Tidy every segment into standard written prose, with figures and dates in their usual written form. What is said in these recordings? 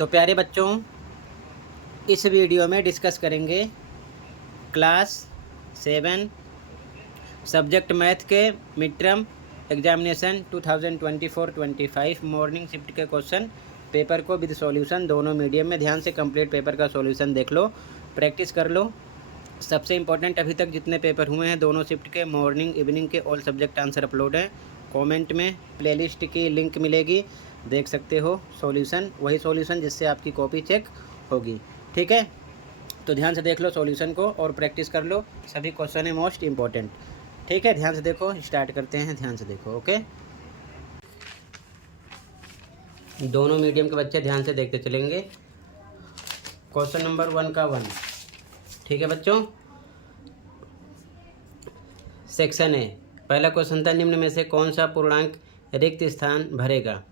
तो प्यारे बच्चों, इस वीडियो में डिस्कस करेंगे क्लास 7 सब्जेक्ट मैथ के mid term examination 2024-25 morning shift के क्वेश्चन पेपर को विद सॉल्यूशन दोनों मीडियम में ध्यान से कंप्लीट पेपर का सॉल्यूशन देख लो, प्रैक्टिस कर लो। सबसे इम्पोर्टेंट, अभी तक जितने पेपर हुए हैं दोनों शिफ्ट के मॉर्निंग इवनिंग के ऑल सब्जेक्ट आंसर अपलोड हैं। कमेंट में प्लेलिस्ट की लिंक मिलेगी, देख सकते हो सॉल्यूशन, वही सॉल्यूशन जिससे आपकी कॉपी चेक होगी। ठीक है, तो ध्यान से देख लो सॉल्यूशन को और प्रैक्टिस कर लो। सभी क्वेश्चन है मोस्ट इम्पॉर्टेंट। ठीक है, ध्यान से देखो, स्टार्ट करते हैं। ध्यान से देखो। ओके, दोनों मीडियम के बच्चे ध्यान से देखते चलेंगे। क्वेश्चन नंबर 1 का 1। ठीक है बच्चों, सेक्शन ए, पहला क्वेश्चन था निम्न में से कौन सा पूर्णांक रिक्त स्थान भरेगा।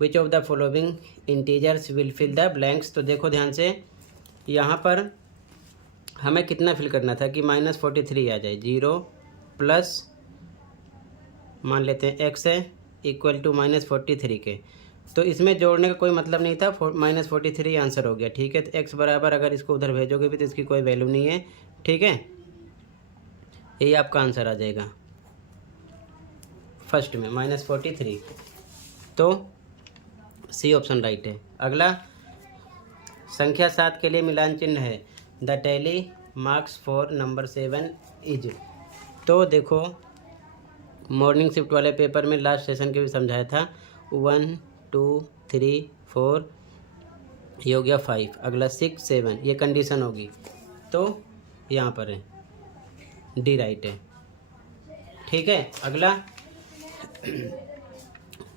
Which of the following integers will fill the blanks. तो देखो ध्यान से, यहाँ पर हमें कितना फिल करना था कि -43 आ जाए। 0 प्लस मान लेते हैं x है इक्वल टू -43 के। तो इसमें जोड़ने का कोई मतलब नहीं था, -43 आंसर हो गया। ठीक है, तो x बराबर अगर इसको उधर भेजोगे भी तो इसकी कोई वैल्यू नहीं है। ठीक है, यही आपका आंसर आ जाएगा फर्स्ट में -43। तो सी ऑप्शन राइट है। अगला, संख्या 7 के लिए मिलान चिन्ह है। The tally marks for number 7 is. तो देखो मॉर्निंग शिफ्ट वाले पेपर में लास्ट सेशन के भी समझाया था। 1 2 3 4 ये हो गया 5, अगला 6 7, ये कंडीशन होगी। तो यहाँ पर है डी राइट है। ठीक है, अगला,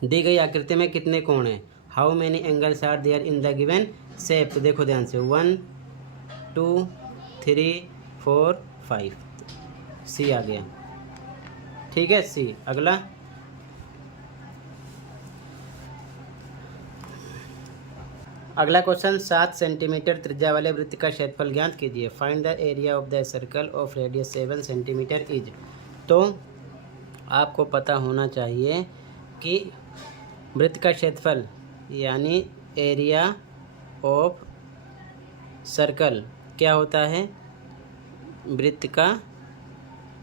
दी गई आकृति में कितने कोण हैं। How many angles are there in the given shape. तो देखो ध्यान से, 1 2 3 4 5, सी आ गया। ठीक है, सी। अगला, क्वेश्चन 7 सेंटीमीटर त्रिज्या वाले वृत्त का क्षेत्रफल ज्ञात कीजिए। Find the area of the circle of radius 7 centimetre is. तो आपको पता होना चाहिए कि वृत्त का क्षेत्रफल यानी एरिया ऑफ सर्कल क्या होता है। वृत्त का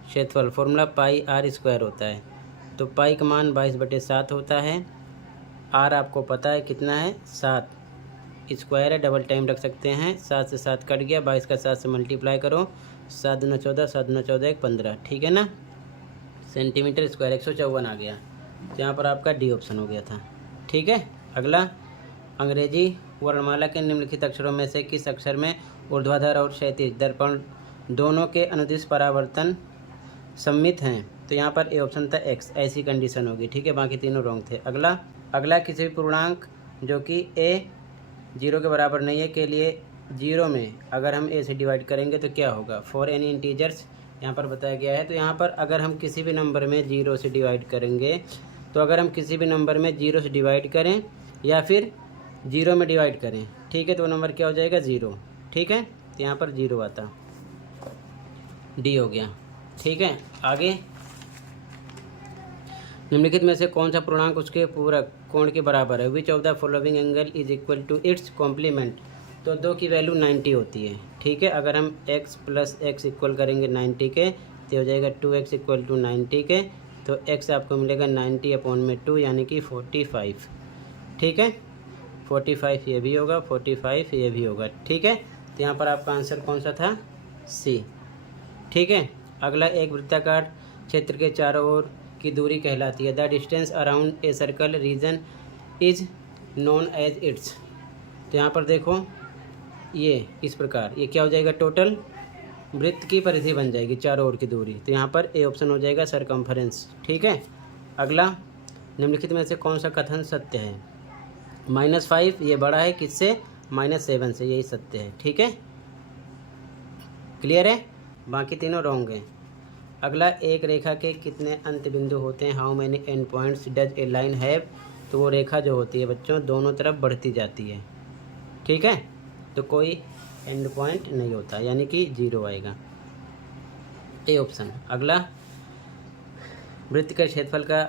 क्षेत्रफल फॉर्मूला πr² होता है। तो पाई का मान 22/7 होता है। आर आपको पता है कितना है, 7 स्क्वायर है, डबल टाइम रख सकते हैं। 7 से 7 कट गया, 22 का 7 से मल्टीप्लाई करो, 7 दूना 14, 7 दूना 14 1 15। ठीक है ना, सेंटीमीटर स्क्वायर 154 आ गया। तो यहाँ पर आपका डी ऑप्शन हो गया था। ठीक है, अगला, अंग्रेजी वर्णमाला के निम्नलिखित अक्षरों में से किस अक्षर में ऊर्ध्वाधर और क्षैतिज दर्पण दोनों के अनुदिश परावर्तन सम्मित हैं। तो यहाँ पर ए ऑप्शन था x, ऐसी कंडीशन होगी। ठीक है, बाकी तीनों रॉन्ग थे। अगला, किसी भी पूर्णांक जो कि a 0 के बराबर नहीं है के लिए 0 में अगर हम a से डिवाइड करेंगे तो क्या होगा। फॉर एनी इंटीजर्स यहाँ पर बताया गया है। तो यहाँ पर अगर हम किसी भी नंबर में 0 से डिवाइड करेंगे, तो अगर हम किसी भी नंबर में 0 से डिवाइड करें या फिर 0 में डिवाइड करें, ठीक है, तो वो नंबर क्या हो जाएगा, 0। ठीक है, तो यहाँ पर 0 आता, डी हो गया। ठीक है, आगे, निम्नलिखित में से कौन सा पूर्णांक उसके पूरक कोण के बराबर है। Which of the following angle is equal to its complement. तो 2 की वैल्यू 90 होती है। ठीक है, अगर हम x प्लस x इक्वल करेंगे 90 के तो हो जाएगा 2x इक्वल टू 90 के। तो x आपको मिलेगा 90/2 यानी कि 45। ठीक है, 45 ये भी होगा, 45 ये भी होगा। ठीक है, तो यहाँ पर आपका आंसर कौन सा था, सी। ठीक है, अगला, एक वृत्ताकार क्षेत्र के चारों ओर की दूरी कहलाती है। The distance around a circle region is known as its. तो यहाँ पर देखो, ये इस प्रकार, ये क्या हो जाएगा, टोटल वृत्त की परिधि बन जाएगी, चारों ओर की दूरी। तो यहाँ पर ए ऑप्शन हो जाएगा सरकमफरेंस। ठीक है, अगला, निम्नलिखित में से कौन सा कथन सत्य है। -5 ये बड़ा है किससे, -7 से, यही सत्य है। ठीक है, क्लियर है, बाकी तीनों रॉन्ग हैं। अगला, एक रेखा के कितने अंत बिंदु होते हैं। How many and points does a line have. तो वो रेखा जो होती है बच्चों दोनों तरफ बढ़ती जाती है। ठीक है, तो कोई एंड पॉइंट नहीं होता, यानी कि 0 आएगा, ए ऑप्शन। अगला, वृत्त के क्षेत्रफल का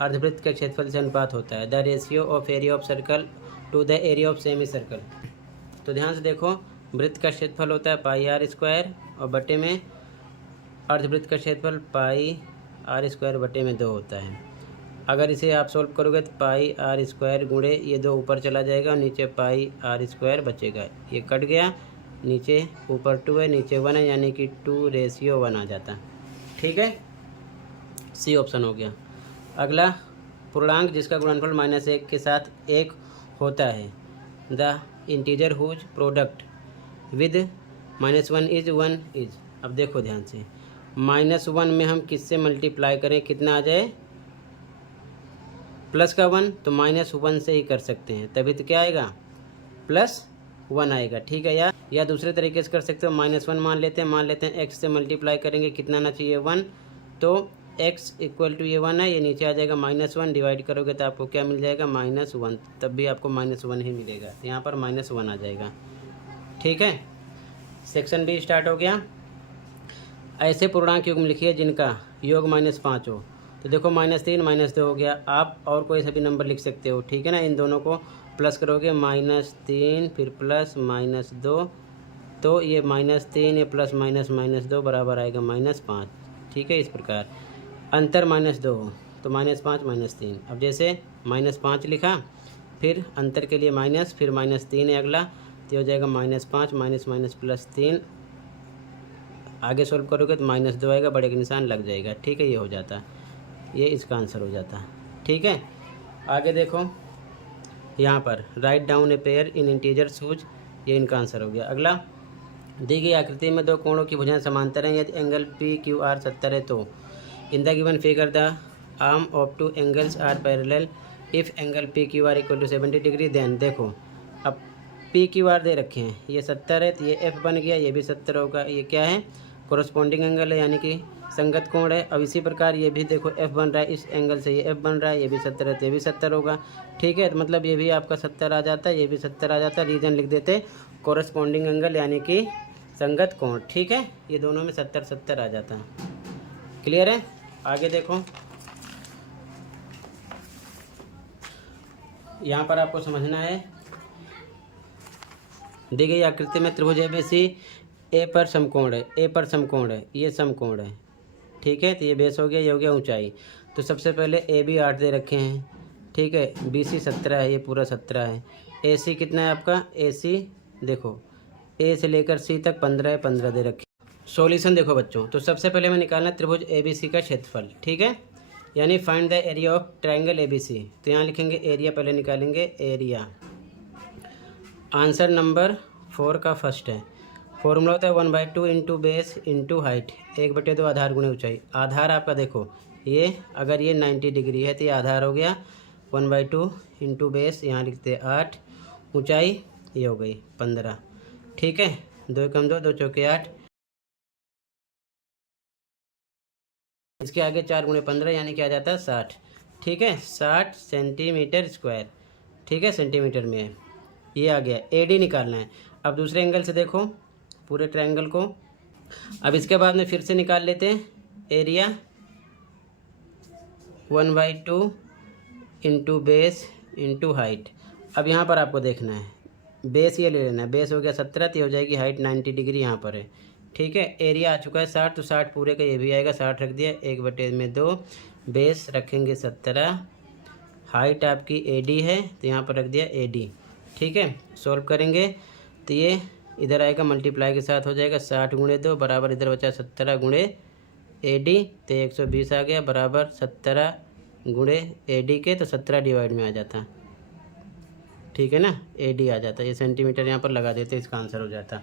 अर्धवृत्त के क्षेत्रफल से अनुपात होता है। The ratio of area of circle to the area of semicircle. तो ध्यान से देखो, वृत्त का क्षेत्रफल होता है पाई आर स्क्वायर और बटे में अर्धवृत्त का क्षेत्रफल पाई आर स्क्वायर बटे में 2 होता है। अगर इसे आप सोल्व करोगे तो पाई आर स्क्वायर गुणे ये 2 ऊपर चला जाएगा और नीचे पाई आर स्क्वायर बचेगा, ये कट गया, नीचे ऊपर 2 है नीचे 1 है, यानी कि 2:1 आ जाता। ठीक है, सी ऑप्शन हो गया। अगला, पूर्णांक जिसका गुणनफल -1 के साथ 1 होता है। The integer whose product with -1 is 1 is. अब देखो ध्यान से, -1 में हम किससे मल्टीप्लाई करें, कितना आ जाए, प्लस का 1, तो -1 से ही कर सकते हैं, तभी तो क्या आएगा, +1 आएगा। ठीक है, या दूसरे तरीके से कर सकते हो, -1 मान लेते हैं x से मल्टीप्लाई करेंगे, कितना आना चाहिए, 1, तो x इक्वल टू ये 1 है, ये नीचे आ जाएगा -1, डिवाइड करोगे तो आपको क्या मिल जाएगा, -1, तब भी आपको -1 ही मिलेगा, यहाँ पर -1 आ जाएगा। ठीक है, सेक्शन बी स्टार्ट हो गया। ऐसे पूर्णांक युग्म लिखिए जिनका योग -5 हो। तो देखो, -3 -2 हो गया, आप और कोई सा भी नंबर लिख सकते हो। ठीक है ना, इन दोनों को प्लस करोगे, -3 फिर प्लस -2, तो ये -3 ये प्लस -2 बराबर आएगा -5। ठीक है, इस प्रकार अंतर -2 हो तो -5 -3। अब जैसे -5 लिखा, फिर अंतर के लिए माइनस, फिर -3 है अगला, तो हो जाएगा -5 माइनस +3। आगे सोल्व करोगे तो -2 आएगा, बड़े का निशान लग जाएगा। ठीक है, ये हो जाता, ये इसका आंसर हो जाता। ठीक है, आगे देखो, यहाँ पर write down a pair in integers whose, ये इनका आंसर हो गया। अगला, दी गई आकृति में 2 कोणों की भुजाएं समांतर हैं, यदि एंगल पी क्यू आर 70 है तो in the given figure the arm of 2 angles are parallel if angle P Q R equal to 70 degree. Then देखो, अब पी क्यू आर दे रखे हैं, ये 70 है तो ये एफ बन गया, ये भी 70 होगा, ये क्या है, कोरस्पॉन्डिंग एंगल है, यानी कि संगत कोण है। अब इसी प्रकार ये भी देखो एफ बन रहा है, इस एंगल से ये एफ बन रहा है, ये भी 70 है तो ये भी 70 होगा। ठीक है, तो मतलब ये भी आपका 70 आ जाता है, ये भी 70 आ जाता है, रीजन लिख देते कोरस्पॉन्डिंग एंगल यानी कि संगत कोण। ठीक है, ये दोनों में 70 आ जाता है। क्लियर है, आगे देखो, यहाँ पर आपको समझना है, दी गई आकृति में त्रिभुज एबीसी ए पर समकोण है, ए पर समकोण है, ये समकोण है। ठीक है, तो ये बेस हो गया, ये हो गया ऊंचाई। तो सबसे पहले ए बी 8 दे रखे हैं। ठीक है, बी सी 17 है, ये पूरा 17 है। ए सी कितना है आपका, ए सी देखो ए से लेकर सी तक 15 है, 15 दे रखे। सॉल्यूशन देखो बच्चों, तो सबसे पहले हमें निकालना त्रिभुज ए बी सी का क्षेत्रफल। ठीक है, यानी find the area of triangle A B C. तो यहाँ लिखेंगे एरिया, पहले निकालेंगे एरिया। आंसर नंबर 4 का फर्स्ट है। फॉर्मूला होता है 1/2 इंटू बेस इंटू हाइट, 1/2 आधार गुणे ऊंचाई। आधार आपका देखो, ये अगर ये 90 डिग्री है तो ये आधार हो गया, 1/2 इंटू बेस, यहाँ लिखते हैं 8, ऊंचाई ये हो गई 15। ठीक है, 2 कम 2, 2 चौके 8, इसके आगे 4 गुणे 15 यानी क्या आ जाता है 60। ठीक है, 60 सेंटीमीटर स्क्वायर। ठीक है, सेंटीमीटर में है, ये आ गया। एडी निकालना है। अब दूसरे एंगल से देखो पूरे ट्रायंगल को। अब इसके बाद में फिर से निकाल लेते हैं area, 1/2 into base into height. अब यहाँ पर आपको देखना है, बेस ये ले लेना है, बेस हो गया 17 तो हो जाएगी हाइट 90 डिग्री यहाँ पर है। ठीक है, एरिया आ चुका है 60, तो 60 पूरे का ये भी आएगा, 60 रख दिया, 1/2, बेस रखेंगे 17, हाइट आपकी एडी है तो यहाँ पर रख दिया एडी। ठीक है, सॉल्व करेंगे तो ये इधर आएगा, मल्टीप्लाई के साथ हो जाएगा, 60 गुणे 2 बराबर इधर बचा 17 गुणे एडी, तो 120 आ गया बराबर 17 गुणे एडी के, तो 17 डिवाइड में आ जाता। ठीक है ना, एडी आ जाता, ये सेंटीमीटर यहाँ पर लगा देते, इसका आंसर हो जाता।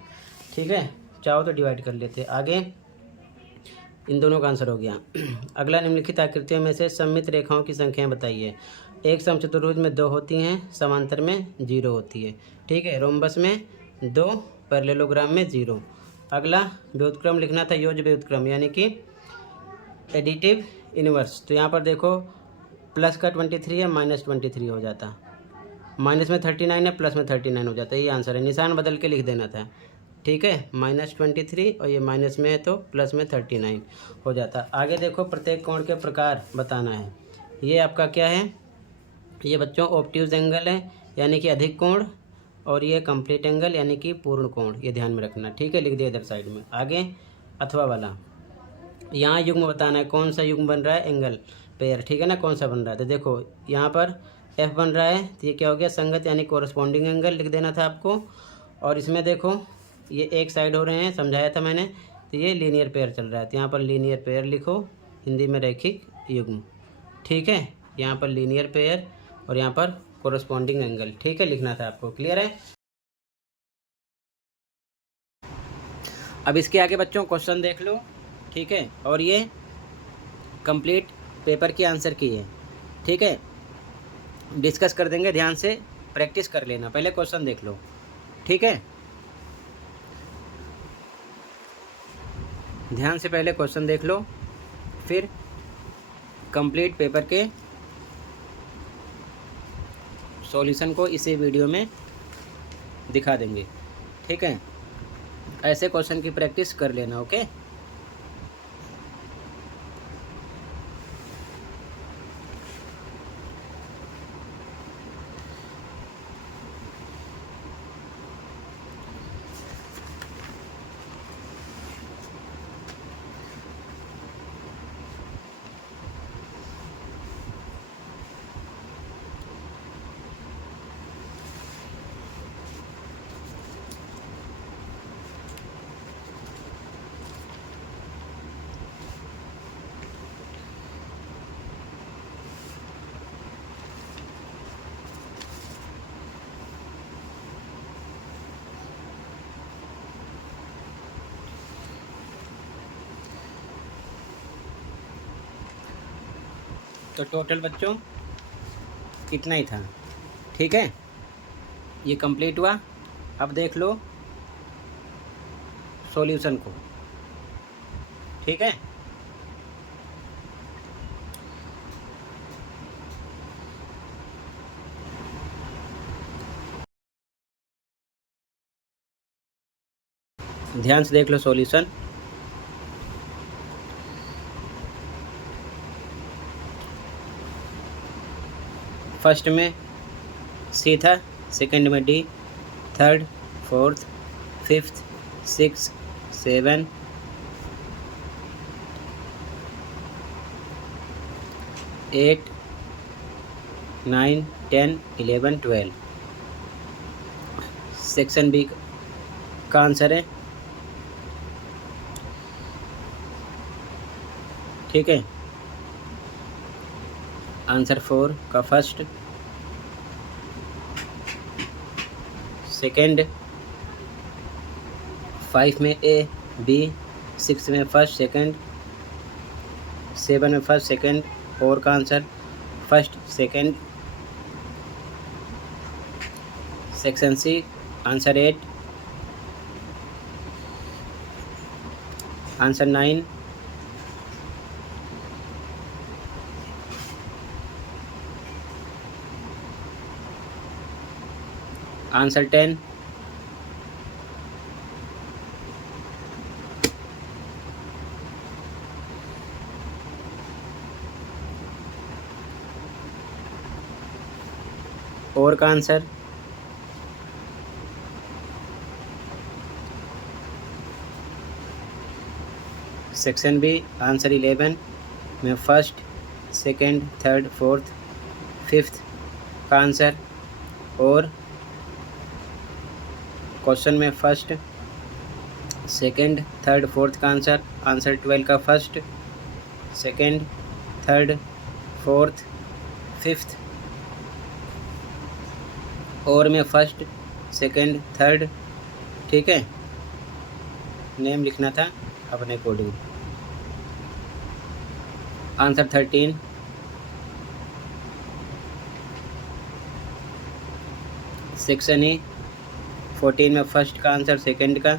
ठीक है, चाहो तो डिवाइड कर लेते। आगे इन दोनों का आंसर हो गया। अगला, निम्नलिखित आकृतियों में से सममित रेखाओं की संख्याएं बताइए। एक समचतुर्भुज में 2 होती हैं, समांतर में 0 होती है। ठीक है, रोम्बस में 2, पैरेललोग्राम में 0। अगला, व्युत्क्रम लिखना था, योज्य व्युत्क्रम यानी कि एडिटिव इनवर्स। तो यहाँ पर देखो प्लस का 23 है, -23 हो जाता, माइनस में 39 है, प्लस में 39 हो जाता है, ये आंसर है। निशान बदल के लिख देना था। ठीक है, -23 और ये माइनस में है तो प्लस में 39 हो जाता। आगे देखो, प्रत्येक कोण के प्रकार बताना है। ये आपका क्या है, ये बच्चों ऑब्ट्यूज एंगल है, यानी कि अधिक कोण, और ये कंप्लीट एंगल यानी कि पूर्ण कोण, ये ध्यान में रखना। ठीक है, लिख दिया इधर साइड में। आगे अथवा वाला, यहाँ युग्म बताना है, कौन सा युग्म बन रहा है, एंगल पेयर। ठीक है ना, कौन सा बन रहा है। तो देखो यहाँ पर एफ बन रहा है, तो ये क्या हो गया, संगत यानी कोरस्पॉन्डिंग एंगल लिख देना था आपको। और इसमें देखो ये एक साइड हो रहे हैं, समझाया था मैंने, तो ये लीनियर पेयर चल रहा है, तो यहाँ पर लीनियर पेयर लिखो, हिंदी में रैखिक युग्म। ठीक है, यहाँ पर लीनियर पेयर और यहाँ पर कोरस्पॉन्डिंग एंगल। ठीक है, लिखना था आपको। क्लियर है। अब इसके आगे बच्चों क्वेश्चन देख लो। ठीक है, और ये कंप्लीट पेपर की आंसर की है। ठीक है, डिस्कस कर देंगे, ध्यान से प्रैक्टिस कर लेना। पहले क्वेश्चन देख लो। ठीक है, ध्यान से पहले क्वेश्चन देख लो, फिर कंप्लीट पेपर के सॉल्यूशन को इसी वीडियो में दिखा देंगे। ठीक है, ऐसे क्वेश्चन की प्रैक्टिस कर लेना। ओके, तो टोटल बच्चों इतना ही था। ठीक है, ये कंप्लीट हुआ। अब देख लो सॉल्यूशन को। ठीक है, ध्यान से देख लो सॉल्यूशन। फर्स्ट में सी था, सेकंड में D, third, fourth, fifth, six, 7, 8, 9, 10, 11, 12 section B का आंसर है। ठीक है, आंसर 4 का फर्स्ट, सेकंड, 5 में ए, बी, 6 में फर्स्ट, सेकंड, 7 में फर्स्ट, सेकंड, 4 का answer first, second, section C answer 8, answer 9, answer 10, और का आंसर सेक्शन बी आंसर 11 में first, second, third, fourth, fifth का आंसर, और क्वेश्चन में फर्स्ट, सेकंड, थर्ड, फोर्थ का आंसर, आंसर 12 का first, second, third, fourth, fifth, और में फर्स्ट, सेकंड, थर्ड। ठीक है, नेम लिखना था अपने अकॉर्डिंग। आंसर 13, सेक्शन ई 14 में फर्स्ट का आंसर, सेकंड का,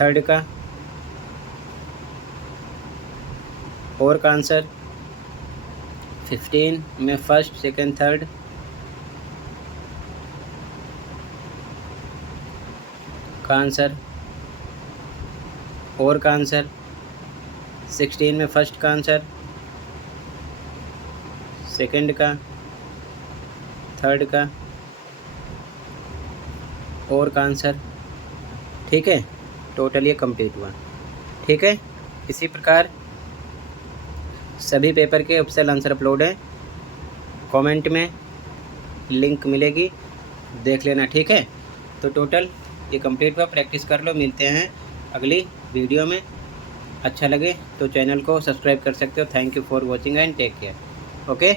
थर्ड का, और का आंसर 15 में फर्स्ट, सेकंड, थर्ड, का आंसर, और का आंसर 16 में फर्स्ट का आंसर, सेकंड का, थर्ड का, और का आंसर। ठीक है, टोटल ये कंप्लीट हुआ। ठीक है, इसी प्रकार सभी पेपर के ऑफिशियल आंसर अपलोड हैं, कमेंट में लिंक मिलेगी, देख लेना। ठीक है, तो टोटल ये कंप्लीट हुआ, प्रैक्टिस कर लो। मिलते हैं अगली वीडियो में। अच्छा लगे तो चैनल को सब्सक्राइब कर सकते हो। Thank you for watching and take care. Okay.